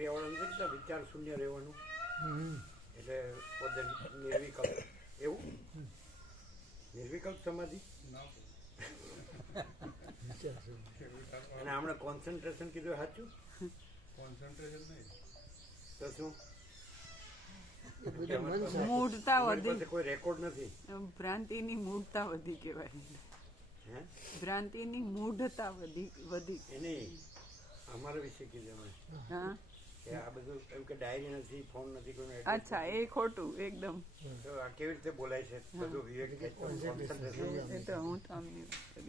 પ્રક્રિયાવાળા નથી કહેતા વિચાર શૂન્ય રહેવાનું. એટલે પોતે નિર્વિકલ્પ. એવું? નિર્વિકલ્પ સમાધિ? અને હમણાં કોન્સન્ટ્રેશન કીધું સાચું? કોન્સન્ટ્રેશન નહીં. તો શું. મૂળતા વધી. કોઈ રેકોર્ડ નથી. ભ્રાંતિની મૂળતા વધી કહેવાય. હે? ભ્રાંતિની મૂઢતા વધી વધી. એને અમારા વિશે કીધું હા? આ બધું એમ કે ડાયરી નથી ફોન નથી કોઈનો અચ્છા એ ખોટું એકદમ. તો આ કેવી રીતે બોલાય છે? બધું વિવેક થાય તો concentration. એ તો હું તમને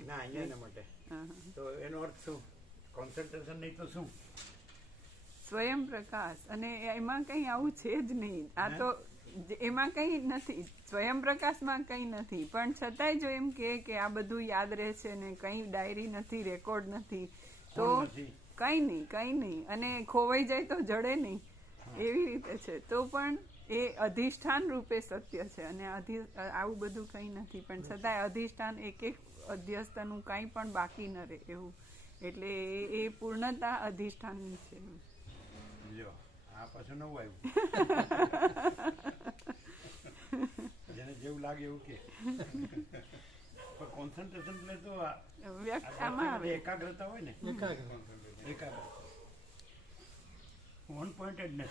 ના અહીંયા એના માટે. હા, હા. તો એનો અર્થ શું? કોન્સન્ટ્રેશન નહીં તો શું? સ્વયં પ્રકાશ. અને એમાં કઈ આવું છે જ નહીં. આ તો એમાં કઈ નથી. સ્વયં પ્રકાશમાં કઈ નથી. પણ છતાંય જો એમ કે કે આ બધું યાદ રહેશે ને કઈ ડાયરી નથી રેકોર્ડ નથી તો. કઈ નહીં કઈ નહીં. અને ખોવાઈ જાય તો જડે નહીં. એવી રીતે છે. તો પણ એ અધિષ્ઠાન રૂપે સત્ય છે. અને અધિ આવું બધું કંઈ નથી. પણ છતાંય અધિષ્ઠાન એક એક અધ્યસ્તનું કાંઈ પણ બાકી ન રહે એવું. એટલે એ- પૂર્ણતા અધિષ્ઠાનની છે. આ પાછું નવું આવ્યું. જેને જેવું લાગે એવું કે. પણ કોન્સન્ટ્રેશન એટલે તો આ- વ્યક્ત આ આમાં આવે. એકાગ્રતા હોય ને. એકાગ્ર. વન પોઈન્ટેડનેસ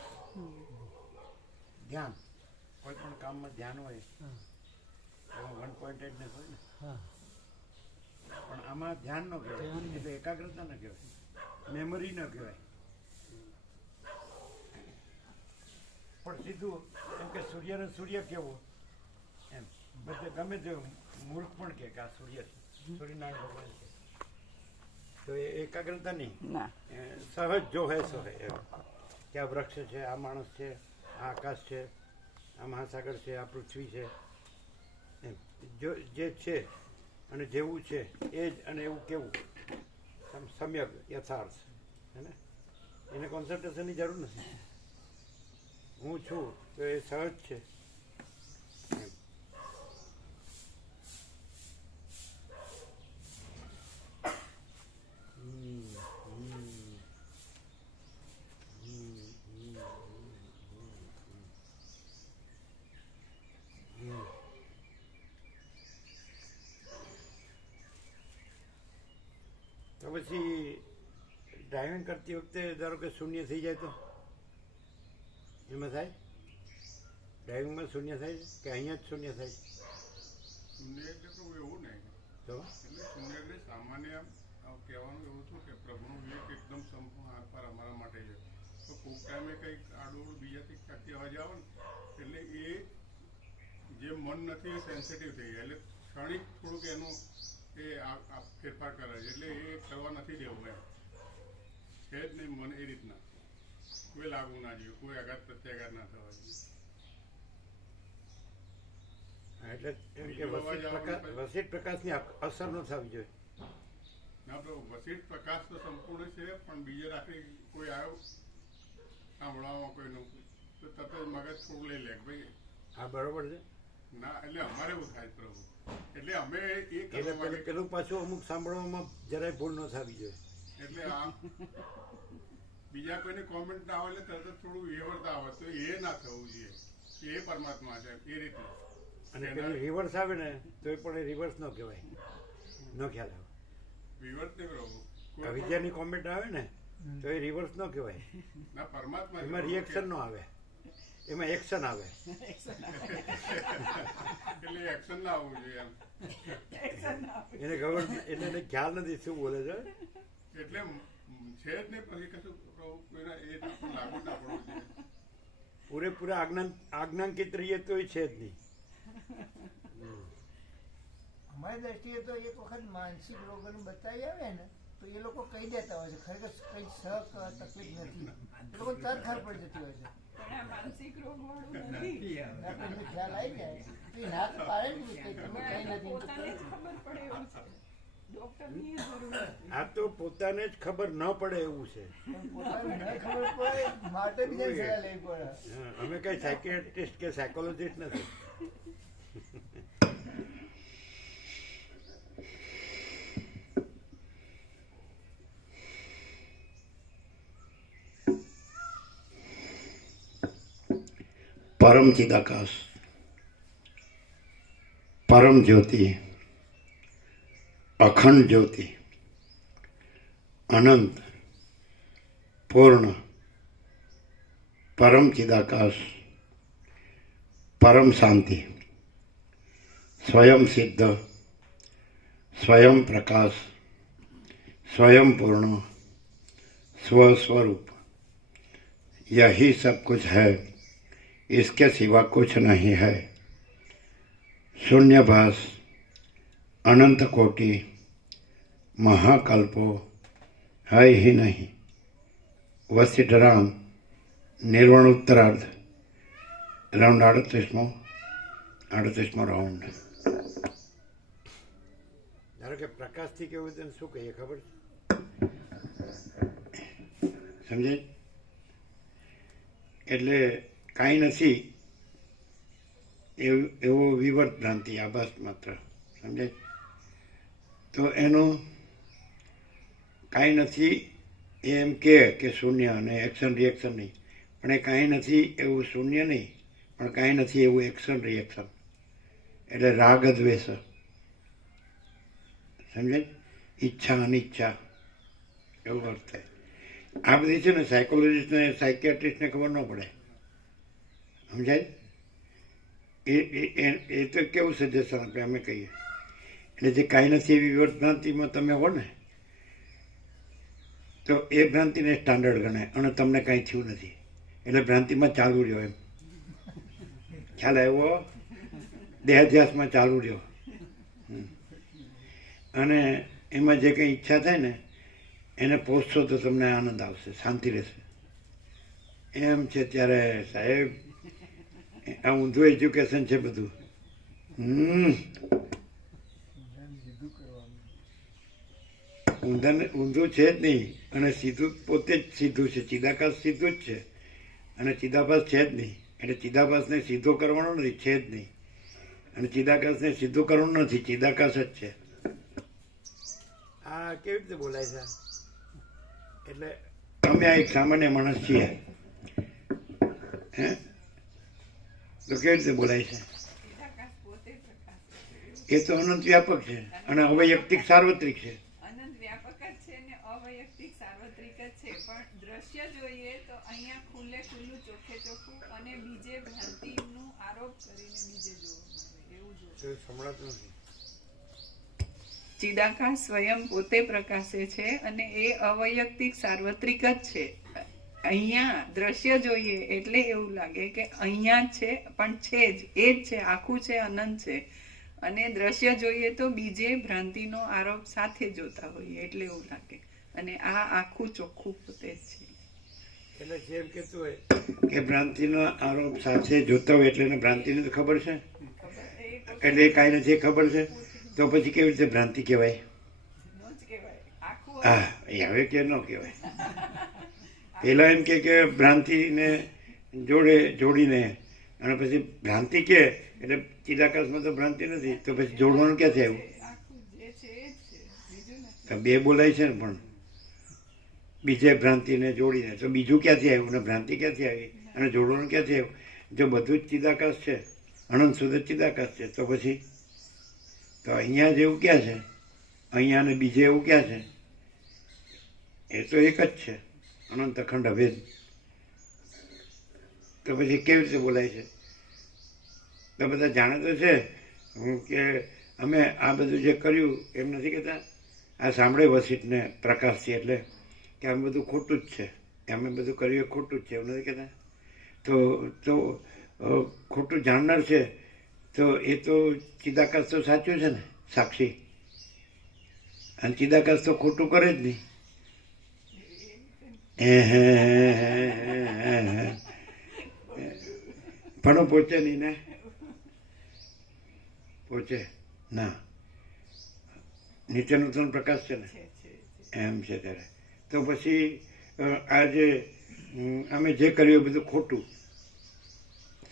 ધ્યાન. કોઈ પણ કામમાં ધ્યાન હોય એમાં વન પોઈન્ટેડનેસ હોય ને. પણ આમાં ધ્યાન ન કહેવાય. ધ્યાન એટલે એકાગ્રતા ન કહેવાય. મેમરી ન કહેવાય. પણ સીધું એમ કે સૂર્યને સૂર્ય કેવો એમ. બધે ગમે તે મૂર્ખ પણ કે કે આ સૂર્ય સૂર્યનારાયણ ભગવાન છે. તો એ એકાગ્રતા નહીં. એ સહજ જો હે સો હે કે આ વૃક્ષ છે આ માણસ છે આ આકાશ છે આ મહાસાગર છે આ પૃથ્વી છે. એમ. જો જે છે અને જેવું છે એ જ અને એવું કેવું? સમ- સમ્યક યથાર્થ. હે ને? એને કોન્સન્ટ્રેશનની જરૂર નથી. હું છું તો એ સહજ છે. તો પછી ડ્રાઇવિંગ કરતી વખતે ધારો કે શૂન્ય થઈ જાય તો? એમાં થાય? ડ્રાઇવિંગમાં શૂન્ય થાય કે અહીંયા જ શૂન્ય થાય શૂન્ય એટલે તો એવું નહીં. તો? એટલે શૂન્ય એટલે સામાન્ય કહેવાનું એવું છું કે પ્રભુનો વિવેક એકદમ સંપૂર્ણ આરપાર અમારા માટે છે. તો કોઈક ટાઈમે કંઈક આડોળ બીજાથી ક્યાંથી અવાજ આવે ને એટલે એ જે મન નથી એ સેન્સિટિવ થઈ જાય. એટલે ક્ષણિક થોડુંક એનું એ આ- ફેરફાર કરે છે. એટલે એ કરવા નથી દેવું એમ. છે જ નહીં મને એ રીતના. કોઈ લાગુ ના જોઈએ કોઈ આઘાત પ્રત્યાઘાત ના થવા જોઈએ એટલે પ્રકાશ વસિત પ્રકાશની અસર ન થવી જોઈએ. ના તો પ્રકાશ તો સંપૂર્ણ છે પણ બીજે રાખી કોઈ આવ્યો? સાંભળવામાં કોઈનું તો તરત મગજ થોડું લઈ લે ભાઈ હા બરોબર છે. ના એટલે અમારે એવું થાય પ્રભુ. એટલે અમે એ એટલે કરવા પેલું પેલું પાછું અમુક સાંભળવામાં જરાય ભૂલ ન થવી જોઈએ. એટલે આ બીજા કોઈને કોમેન્ટ ના આવે એટલે તરત થોડું વ્યવહારતા આવે તો એ ના થવું જોઈએ. એ પરમાત્મા છે એ રીતે. અને પેલું રિવર્સ આવે ને તો એ પણ રિવર્સ ન કહેવાય. ન ખ્યાલ આવે. રિવર્સ નહીં પ્રભુ વિદ્યાની કોમેન્ટ આવે ને તો એ રિવર્સ ન કહેવાય. ના પરમાત્મા એમાં રિએક્શન ન આવે. એમાં એક્શન આવે. એટલે એક્શન ના આવવું જોઈએ એને ખબર એટલે એને ખ્યાલ નથી શું બોલે છે. એટલે છે જ નહીં પછી કશું એ લાગુ ના પડવું જોઈએ. પૂરેપૂરા આજ્ઞાન આજ્ઞાંકિત રહીએ તો એ છે જ નહીં. અમારી દ્રષ્ટિએ તો એક વખત માનસિક રોગોનું બતાવી આવે ને તો એ લોકો કહી દેતા હોય છે ખરેખર કઈ શક તકલીફ નથી. એ લોકો તરત ખબર પડી જતી હોય છે. પણ આ માનસિક રોગ વાળું નથી ખ્યાલ આવી જાય. તો ના પાડે નથી પોતાને જ ખબર પડે એવું છે. ડોક્ટરની એ જરૂર નથી. આ તો પોતાને જ ખબર ન પડે એવું છે. અમે કઈ સાયકિયાટ્રિસ્ટ કે સાયકોલોજીસ્ટ નથી. परम चिदाकाश परम ज्योति, अखंड ज्योति, अनंत, पूर्ण, परम चिदाकाश परम शांति, स्वयं सिद्ध, स्वयं प्रकाश, स्वयं पूर्ण, स्वस्वरूप। यही सब कुछ है। इसके सिवा कुछ नहीं है शून्यभास अनंत कोटि महाकल्पो है ही नहीं वसिष्ठ राम निर्वण उत्तरार्ध રાઉન્ડ આડત્રીસમો આડત્રીસમો રાઉન્ડ ધારો કે પ્રકાશથી કેવું તને શું કહીએ ખબર છે સમજે એટલે કાંઈ નથી. એવું વિવર્ત ભ્રાંતિ આભાસ માત્ર સમજે તો એનું કાંઈ નથી એ એમ કહે કે શૂન્ય અને એક્શન રિએક્શન નહીં. પણ એ કાંઈ નથી એવું શૂન્ય નહીં, પણ કાંઈ નથી એવું એક્શન રિએક્શન એટલે રાગ દ્વેષ સમજે ઈચ્છા, અનિચ્છા. એવું અર્થ થાય આ બધી છે ને સાયકોલોજીસ્ટને સાયકિયાટ્રિસ્ટને ખબર ન પડે. સમજાય? એ, એ- એ- તો કેવું સજેશન આપણે અમે કહીએ. એટલે જે કાંઈ નથી એવી વિવર્તભ્રાંતિમાં તમે હો ને, તો એ ભ્રાંતિને સ્ટાન્ડર્ડ ગણાય અને તમને કાંઈ થયું નથી. એટલે ભ્રાંતિમાં ચાલુ રહ્યો એમ. ખ્યાલ આવ્યો? દેહાધ્યાસમાં ચાલુ રહ્યો. અને એમાં જે કંઈ ઈચ્છા થાય ને, એને પહોંચશો તો તમને આનંદ આવશે, શાંતિ રહેશે. એમ છે ત્યારે સાહેબ. આ ઊંધું એજ્યુકેશન છે બધું. હમ. સીધું ઊંધું છે જ નહીં. અને સીધું પોતે જ સીધું છે. ચિદાકાશ સીધું જ છે. અને ચિદાભાસ છે જ નહીં. એટલે ચિદાભાસને સીધો કરવાનો નથી છે જ નહીં. અને ચિદાકાશને સીધું કરવાનું નથી. ચિદાકાશ જ છે. આ કેવી રીતે બોલાય છે? એટલે અમે આ એક સામાન્ય માણસ છીએ. હે? તો કેવી રીતે બોલાય છે? ચિદાકાશ પોતે પ્રકાશ એ તો અનંત વ્યાપક છે અને અવૈયક્તિક સાર્વત્રિક છે. અનંત વ્યાપક જ છે ને અવૈયક્તિક સાર્વત્રિક જ છે. પણ દ્રશ્ય જોઈએ તો અહીંયા ખુલ્લે ખુલ્લું ચોખ્ખે ચોખ્ખું અને બીજે ભ્રાંતિનું આરોપ કરીને બીજે આવે. એવું જોઈએ સંભળાતું નથી. ચિદાકાશ સ્વયં પોતે પ્રકાશે છે અને એ અવૈયક્તિક સાર્વત્રિક જ છે. અહીંયા દ્રશ્ય જોઈએ એટલે એવું લાગે કે અહીંયા જ છે પણ છે જ. એ જ છે આખું છે અનંત છે. અને દ્રશ્ય જોઈએ તો બીજે ભ્રાંતિનો આરોપ સાથે જોતા હોઈએ એટલે એવું લાગે. અને આ આખું ચોખ્ખું પોતે જ છે. એટલે જેમ કેતું હોય. કે ભ્રાંતિનો આરોપ સાથે જોતા હોય એટલે ભ્રાંતિને તો ખબર છે? એટલે કાંઈ નથી ખબર છે તો પછી કેવી રીતે ભ્રાંતિ કહેવાય? હા હવે કે ન કહેવાય. પેલા એમ કે કે ભ્રાંતિને જોડે જોડીને, અને પછી ભ્રાંતિ કે, એટલે ચિદાકાશમાં તો ભ્રાંતિ નથી, તો પછી જોડવાનું ક્યાંથી આવ્યું બે બોલાય છે ને પણ. બીજે ભ્રાંતિને જોડીને, તો બીજું ક્યાંથી આવ્યું? અને ભ્રાંતિ ક્યાંથી આવી? અને જોડવાનું ક્યાંથી આવ્યું? જો બધું જ ચિદાકાશ છે, અનંત સુધી ચિદાકાશ છે, તો પછી? તો અહીંયા જેવું ક્યાં છે? અહીંયા ને બીજે એવું ક્યાં છે? એ તો એક જ છે. અનંત અખંડ અભેદ. તો પછી કેવી રીતે બોલાય છે? તો બધા જાણે તો છે હું કે અમે આ બધું જે કર્યું, એમ નથી કહેતા. આ સાંભળે વસીટને પ્રકાશથી એટલે કે આમ બધું ખોટું જ છે. અમે બધું કર્યું એ ખોટું જ છે, એવું નથી કહેતા. તો તો ખોટું જાણનાર છે, તો એ તો ચિદાકાશ તો સાચું છે ને, સાક્ષી. અને ચિદાકાશ તો ખોટું કરે જ નહીં. પણ પહોંચે નહીં ને? પહોંચે ના. નીચેનો તો પ્રકાશ છે ને? એમ છે ત્યારે. તો પછી આજે આ જે અમે જે કર્યું એ બધું ખોટું.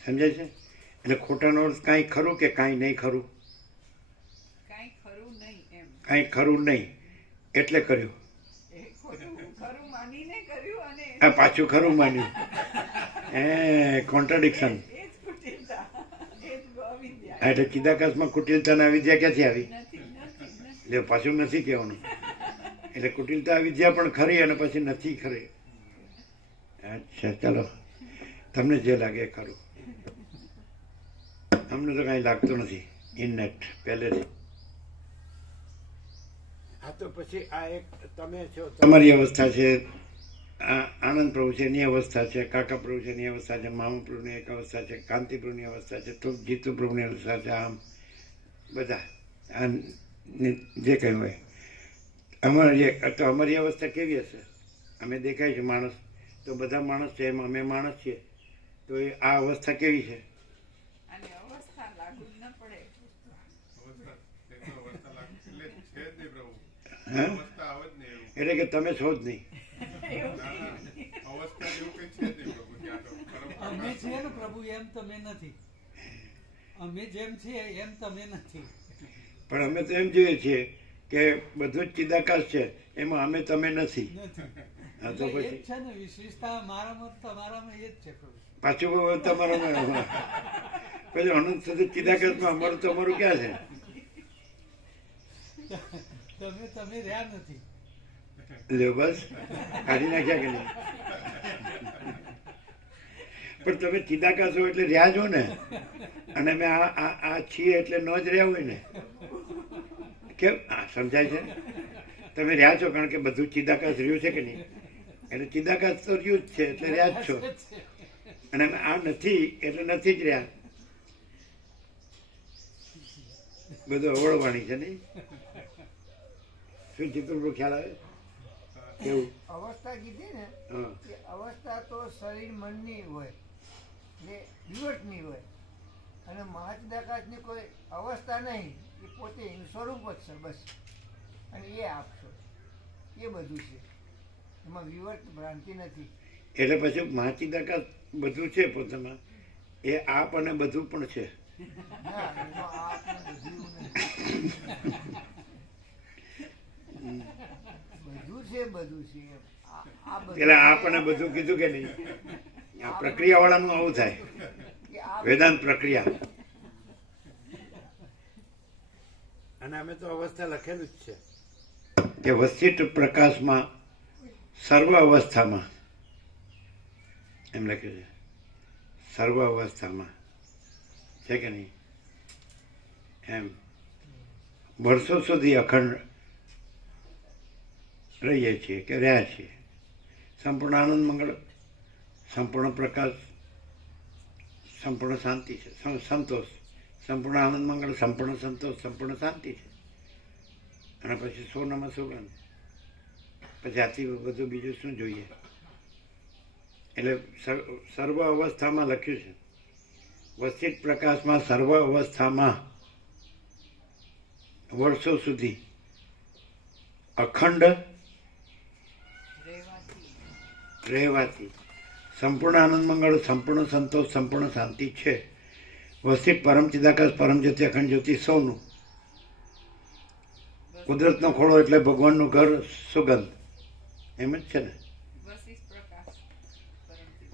સમજાય છે? એટલે ખોટાનો અર્થ કાંઈ ખરું કે કાંઈ નહીં ખરું? કાંઈ ખરું નહીં કાંઈ ખરું નહીં. એટલે કર્યું એ ખોટું ખરું માનીને કર્યું અને આ પાછું ખરું માન્યું. એ કોન્ટ્રાડિક્શન એટલે ચિદાકાશમાં કુટિલતાના અવિદ્યા ક્યાંથી આવી? એટલે પાછું નથી કહેવાનું. એટલે કુટિલતા અવિદ્યા પણ ખરી અને પછી નથી ખરી. અચ્છા ચાલો. તમને જે લાગે ખરું અમને તો કાંઈ લાગતું નથી. ઇનનેટ પહેલેથી. હા તો પછી આ એક તમે છો તમારી અવસ્થા છે. આનંદ પ્રભુ છે એની અવસ્થા છે કાકા પ્રભુ છે એની અવસ્થા છે મામા પ્રભુની એક અવસ્થા છે કાંતિ પ્રભુની અવસ્થા છે તો જીતુ પ્રભુની અવસ્થા છે આમ બધા. આ જે કહ્યું હોય. અમારી તો અમારી અવસ્થા કેવી હશે? અમે દેખાય છે માણસ. તો બધા માણસ છે એમ અમે માણસ છીએ. તો એ આ અવસ્થા કેવી છે? આની અવસ્થા લાગુ જ ન પડે. અવસ્થા એ તો અવસ્થા લાગે એટલે છે જ નહીં પ્રભુ. હે? અવસ્થા આવે જ નહીં એવું. એટલે કે તમે છો જ નહીં. અવસ્થા જેવું કંઈ છે નહીં પ્રભુ ત્યાં તો અમે છીએ ને પ્રભુ એમ તમે નથી. અમે જેમ છીએ એમ તમે નથી. પણ અમે તો એમ જોઈએ છીએ કે બધું જ ચિદાકાશ છે એમાં અમે તમે નથી. હા તો પછી? છે ને વિશેષતા મારામાં તમારામાં એ જ છે પ્રભુ. પાછું તમારા પછી અનંત સુધી ચિદાકાશમાં અમારું તો અમારું ક્યાં છે? તમે તમે રહ્યા નથી. લ્યો બસ કાઢી નાખ્યા કે પણ તમે ચિદાકાશ હો એટલે રહ્યા છો ને? અને અમે આ આ છીએ એટલે ન જ રહ્યા હોય ને? કેમ? આ સમજાય છે? તમે રહ્યા છો કારણ કે બધું ચિદાકાશ રહ્યું છે કે નહીં? એટલે ચિદાકાશ તો રહ્યું જ છે એટલે રહ્યા જ છો. અને અમે આ નથી એટલે નથી જ રહ્યા. બધું અવળવાણી છે નહીં? શું ચિત્રપ્રભુ ખ્યાલ આવે? કેવું અવસ્થા કીધી ને કે અવસ્થા તો શરીર મનની હોય જે દિવસની હોય. અને મહાચિદાકાશની કોઈ અવસ્થા નહીં એ પોતે સ્વરૂપ જ છે બસ. અને એ આપશો. એ બધું છે. એમાં વિવર્ત ભ્રાંતિ નથી. એટલે પછી મહાચિદાકાશ બધું છે પોતામાં એ આપ અને બધું પણ છે. ના એમાં આપ ને બધું નથી. બધું છે બધું છે એમ. આ- આ બધું પેલા આપ બધું કીધું કે નહીં? આ પ્રક્રિયા વાળાનું આવું થાય. કે વેદાંત પ્રક્રિયા. અને અમે તો અવસ્થા લખેલું જ છે. કે વસિષ્ઠ પ્રકાશમાં સર્વ અવસ્થામાં એમ લખ્યું છે. સર્વ અવસ્થામાં. છે કે નહીં? એમ. વર્ષો સુધી અખંડ રહીએ છીએ કે રહ્યા છીએ. સંપૂર્ણ આનંદ, મંગળ, સંપૂર્ણ પ્રકાશ, સંપૂર્ણ શાંતિ છે. સંતોષ. સંપૂર્ણ આનંદ, મંગળ, સંપૂર્ણ સંતોષ, સંપૂર્ણ શાંતિ છે. અને પછી સોનામાં સુગંધ. પછી આથી બધું બીજું શું જોઈએ? એટલે સર્વ- અવસ્થામાં લખ્યું છે. વસિત પ્રકાશમાં સર્વ અવસ્થામાં વર્ષો સુધી અખંડ રહેવાથી રહેવાથી. સંપૂર્ણ આનંદ, મંગળ, સંપૂર્ણ સંતોષ, સંપૂર્ણ શાંતિ છે. વસિત પરમ ચિદાકાશ, પરમ જ્યોતિ, અખંડ જ્યોતિ સૌનું. કુદરતનો ખોળો એટલે ભગવાનનું ઘર સુગંધ. એમ જ છે ને?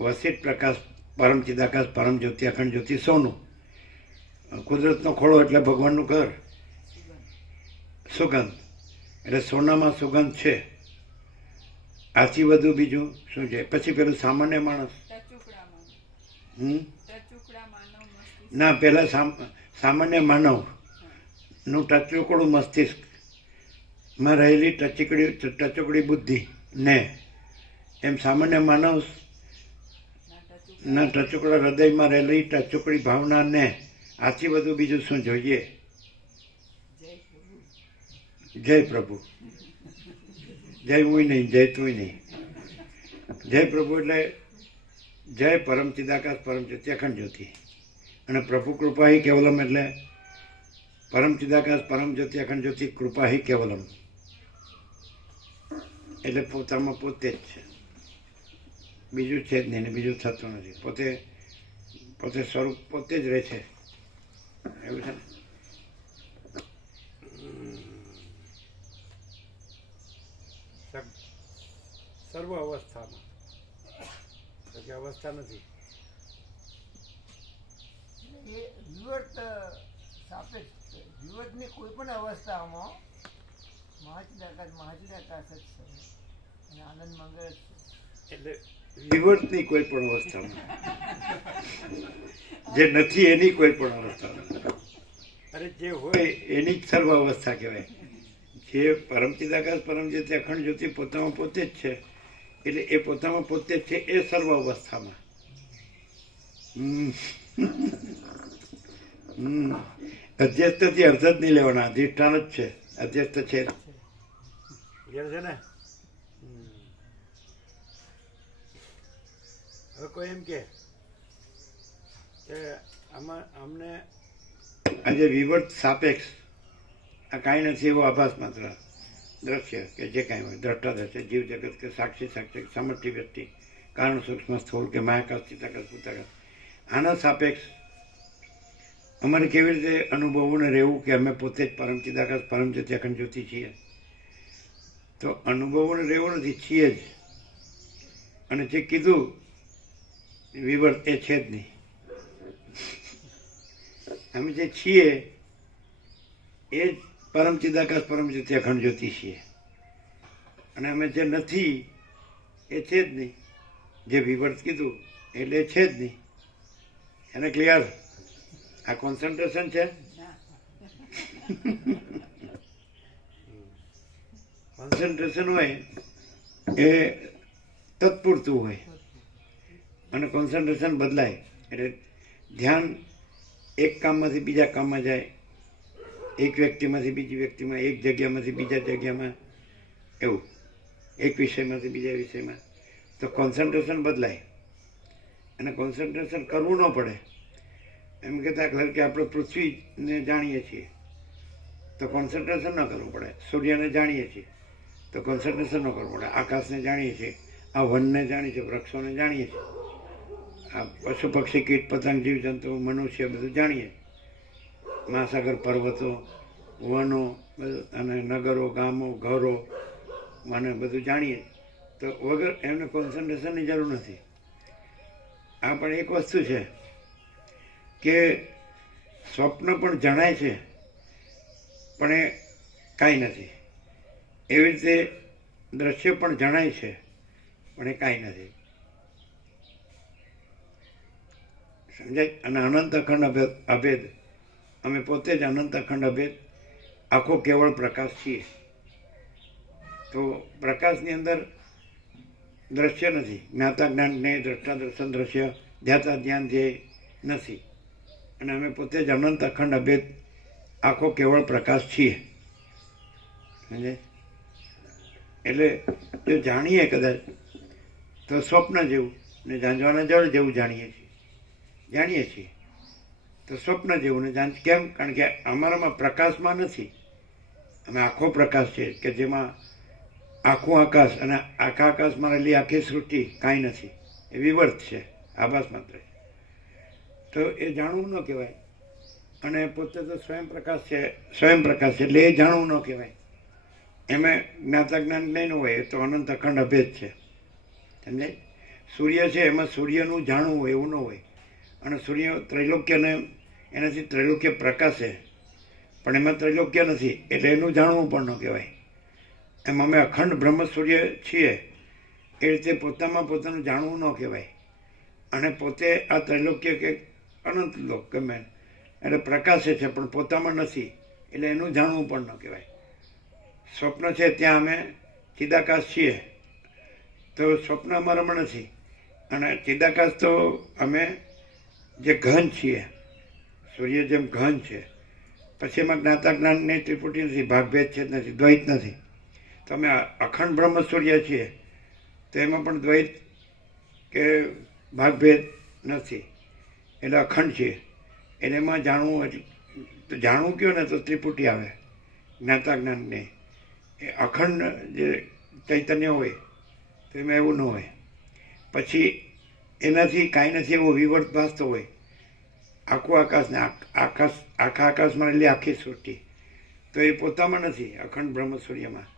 વસિત પ્રકાશ, પરમ ચિદાકાશ, પરમ જ્યોતિ, અખંડ જ્યોતિ સૌનું. કુદરતનો ખોળો એટલે ભગવાનનું ઘર. સુગંધ. એટલે સોનામાં સુગંધ છે. આથી વધુ બીજું શું છે? પછી પેલું સામાન્ય માણસ? હમ? ના પહેલાં સામ- સામાન્ય માનવ. નું ટચુકડું મસ્તિષ્ક. માં રહેલી ટચકડી ટચુકડી બુદ્ધિ ને. એમ સામાન્ય માનવ ના ટચુકડા ના ટચુકડા હૃદયમાં રહેલી ટચુકડી ભાવના ને. આથી બધું બીજું શું જોઈએ? જય પ્રભુ. જય પ્રભુ નહીં જય તું નહીં જય પ્રભુ એટલે જય પરમ ચિદાકાશ, પરમ જ્યોતિ અખંડ જ્યોતિ. અને પ્રભુ કૃપા હિ કેવલમ એટલે પરમ ચિદાકાશ, પરમ જ્યોતિ અખંડ જ્યોતિ કૃપા હિ કેવલમ. એટલે પોતામાં પોતે જ છે. બીજું છે જ નહીં ને બીજું થતું નથી. પોતે પોતે સ્વરૂપ પોતે જ રહે છે. એવું છે ને? સર્વ અવસ્થામાં. કે અવસ્થા નથી. એ વિવર્ત સાપેક્ષ છે વિવર્તની કોઈ પણ અવસ્થામાં મહાચિદાકાશ મહાચિદાકાશ જ છે. અને આનંદ મંગળ જ છે. એટલે વિવર્તની કોઈ પણ અવસ્થામાં. જે નથી એની કોઈ પણ અવસ્થામાં. અરે જે હોય. એની જ સર્વ અવસ્થા કહેવાય. જે પરમચિદાકાશ પરમ જ્યોતિ અખંડ જ્યોતિ પોતામાં પોતે જ છે. એટલે એ પોતામાં પોતે છે એ સર્વ અવસ્થામાં. અધ્યસ્થથી અર્થ જ નહીં લેવાના અધિષ્ઠાન જ છે અધ્યસ્થ છે. છે ને? હવે કોઈ એમ કે કે આમાં અમને આજે વિવર્ત સાપેક્ષ. આ કાંઈ નથી એવો આભાસ માત્ર. દ્રશ્ય કે જે કાંઈ હોય, દ્રષ્ટા દ્રશ્ય, જીવ જગત કે સાક્ષી સાક્ષી, સમષ્ટિ વ્યક્તિ, કારણ સૂક્ષ્મ સ્થૂળ કે માયાકાશ ચિત્તાકાશ પુતાકાશ આના સાપેક્ષ અમારે કેવી રીતે અનુભવવું ને રહેવું કે અમે પોતે જ પરમ ચિદાકાશ પરમ જ્યોતિ અખંડ જ્યોતિ છીએ? તો અનુભવવું ને રહેવું નથી, છીએ જ. અને જે કીધું વિવર્ત એ છે જ નહીં. અમે જે છીએ, એ જ પરમ ચિદાકાશ પરમ જ્યોતિ અખંડ જ્યોતિ છીએ. અને અમે જે નથી, એ છે જ નહીં. જે વિવર્ત કીધું, એટલે છે જ નહીં. એને ક્લિયર આ કોન્સન્ટ્રેશન છે? કોન્સન્ટ્રેશન હોય, એ તત્પૂરતું હોય. અને કોન્સન્ટ્રેશન બદલાય. એટલે ધ્યાન એક કામમાંથી બીજા કામમાં જાય, એક વ્યક્તિમાંથી બીજી વ્યક્તિમાં, એક જગ્યામાંથી બીજા જગ્યામાં. એવું. એક વિષયમાંથી બીજા વિષયમાં. તો કોન્સન્ટ્રેશન બદલાય. અને કોન્સન્ટ્રેશન કરવું ન પડે. એમ કે દાખલા કે આપણે પૃથ્વીને જાણીએ છીએ. તો કોન્સન્ટ્રેશન ન કરવું પડે. સૂર્યને જાણીએ છીએ. તો કોન્સન્ટ્રેશન ન કરવું પડે. આકાશને જાણીએ છીએ. આ વનને જાણીએ છીએ. વૃક્ષોને જાણીએ છીએ. આ પશુ પક્ષી, કીટ, પતંગ જીવજંતુ મનુષ્ય બધું જાણીએ મહાસાગર પર્વતો, વનો અને નગરો, ગામો, ઘરો મને બધું જાણીએ. તો વગર એમને કોન્સન્ટ્રેશનની જરૂર નથી. આ પણ એક વસ્તુ છે કે સ્વપ્ન પણ જણાય છે, પણ એ કાંઈ નથી. એવી રીતે દ્રશ્ય પણ જણાય છે, પણ એ કાંઈ નથી. સમજાય અને અનંત અખંડ અભેદ. અભેદ અમે પોતે જ અનંત અખંડ અભેદ. આખો કેવળ પ્રકાશ છીએ. તો પ્રકાશની અંદર દ્રશ્ય નથી. જ્ઞાતા જ્ઞાન જ્ઞેય દ્રષ્ટા દર્શન દ્રશ્ય, ધ્યાતા ધ્યાન જે નથી. અને અમે પોતે જ અનંત અખંડ અભેદ આખો કેવળ પ્રકાશ છીએ. સમજે એટલે જો જાણીએ કદાચ, તો સ્વપ્ન જેવું ને જાંજવાના જળ જેવું જાણીએ છીએ. જાણીએ છીએ. તો સ્વપ્ન જેવું ને જાણ, કેમ? કારણ કે અમારામાં પ્રકાશમાં નથી. અમે આખો પ્રકાશ છે કે જેમાં આખું આકાશ અને આખા આકાશમાં રહેલી આખી સૃષ્ટિ કાંઈ નથી. એ વિવર્ત છે, આભાસ માત્ર. તો એ જાણવું ન કહેવાય. અને પોતે તો સ્વયં પ્રકાશ છે, સ્વયં પ્રકાશ છે, એટલે એ જાણવું ન કહેવાય. એમાં જ્ઞાતા જ્ઞાન નહીં હોય તો અનંત અખંડ અભેદ છે. સમજાય? સૂર્ય છે, એમાં સૂર્યનું જાણવું હોય, એવું ન હોય. અને સૂર્ય ત્રૈલોક્યને એનાથી ત્રૈલોક્ય પ્રકાશે પણ એમાં ત્રૈલોક્ય નથી, એટલે એનું જાણવું પણ ન કહેવાય. એમ અમે અખંડ બ્રહ્મ સૂર્ય છીએ. એ રીતે પોતામાં પોતાનું જાણવું ન કહેવાય. અને પોતે આ ત્રૈલોક્ય કે અનંત લોક ગમે. એટલે પ્રકાશે છે, પણ પોતામાં નથી. એટલે એનું જાણવું પણ ન કહેવાય. સ્વપ્ન છે, ત્યાં અમે ચિદાકાશ છીએ. તો સ્વપ્ન અમારામાં નથી. અને ચિદાકાશ તો અમે જે ઘન છીએ. સૂર્ય જેમ ઘન છે. પછી એમાં જ્ઞાતા જ્ઞાનની ત્રિપુટી નથી, ભાગભેદ છે નથી, દ્વૈત નથી. તો અમે અખંડ બ્રહ્મસૂર્ય છીએ તો એમાં પણ દ્વૈત કે ભાગભેદ નથી. એટલે અખંડ છે એટલે એમાં જાણવું તો જાણવું કયો ને તો ત્રિપુટી આવે, જ્ઞાતા જ્ઞાનની. એ અખંડ જે ચૈતન્ય હોય તો એમાં એવું ન હોય. પછી એનાથી કાંઈ નથી એવો વિવર્ત ભાસતો હોય. આખું આકાશને આકાશ, આખા આકાશમાં રહેલી આખી સૃષ્ટિ. તો એ પોતામાં નથી, અખંડ બ્રહ્મ સૂર્યમાં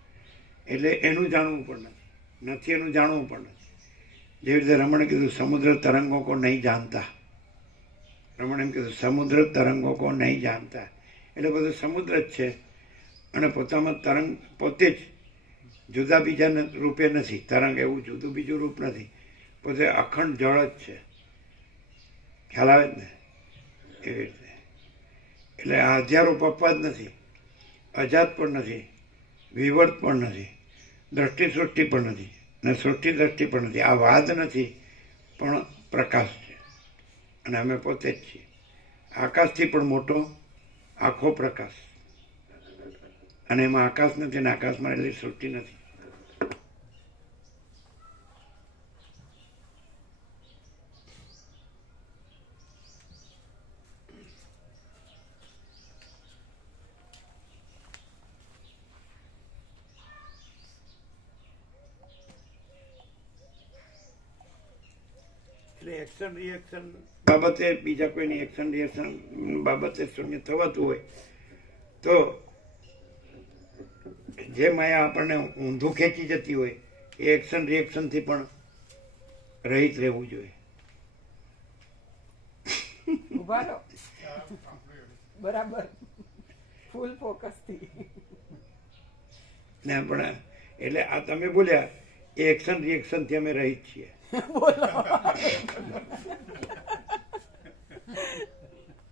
એટલે એનું જાણવું પણ નથી. નથી એનું જાણવું પણ નથી. જેવી રીતે રમણે કીધું, સમુદ્ર તરંગો કો નહીં જાણતા. રમણે એમ કીધું, સમુદ્ર તરંગો કો નહીં જાણતા. એટલે બધું સમુદ્ર જ છે. અને પોતામાં તરંગ પોતે જ જુદા બીજા રૂપે નથી. તરંગ એવું જુદું બીજું રૂપ નથી. પોતે અખંડ જળ જ છે. ખ્યાલ આવે જ ને? એવી રીતે. એટલે આ હજારો પપ્પા જ નથી. અજાત પણ નથી. વિવર્ત પણ નથી. દ્રષ્ટિ સૃષ્ટિ પણ નથી. ને સૃષ્ટિ દ્રષ્ટિ પણ નથી. આ વાદ નથી, પણ પ્રકાશ છે. અને અમે પોતે જ છીએ. આકાશથી પણ મોટો આખો પ્રકાશ. અને એમાં આકાશ નથી અને આકાશમાં એટલી સૃષ્ટિ નથી. એક્શન રિએક્શન બાબતે બીજા કોઈની એક્શન રિએક્શન બાબતે શૂન્ય થવાતું હોય તો જે માયા આપણને ઊંધું ખેંચી જતી હોય એ એક્શન રિએક્શનથી પણ રહિત રહેવું જોઈએ. બરાબર. ફૂલ ફોકસથી. ને આપણે એટલે આ તમે બોલ્યા એ એક્શન રિએક્શનથી અમે રહિત છીએ. 不了。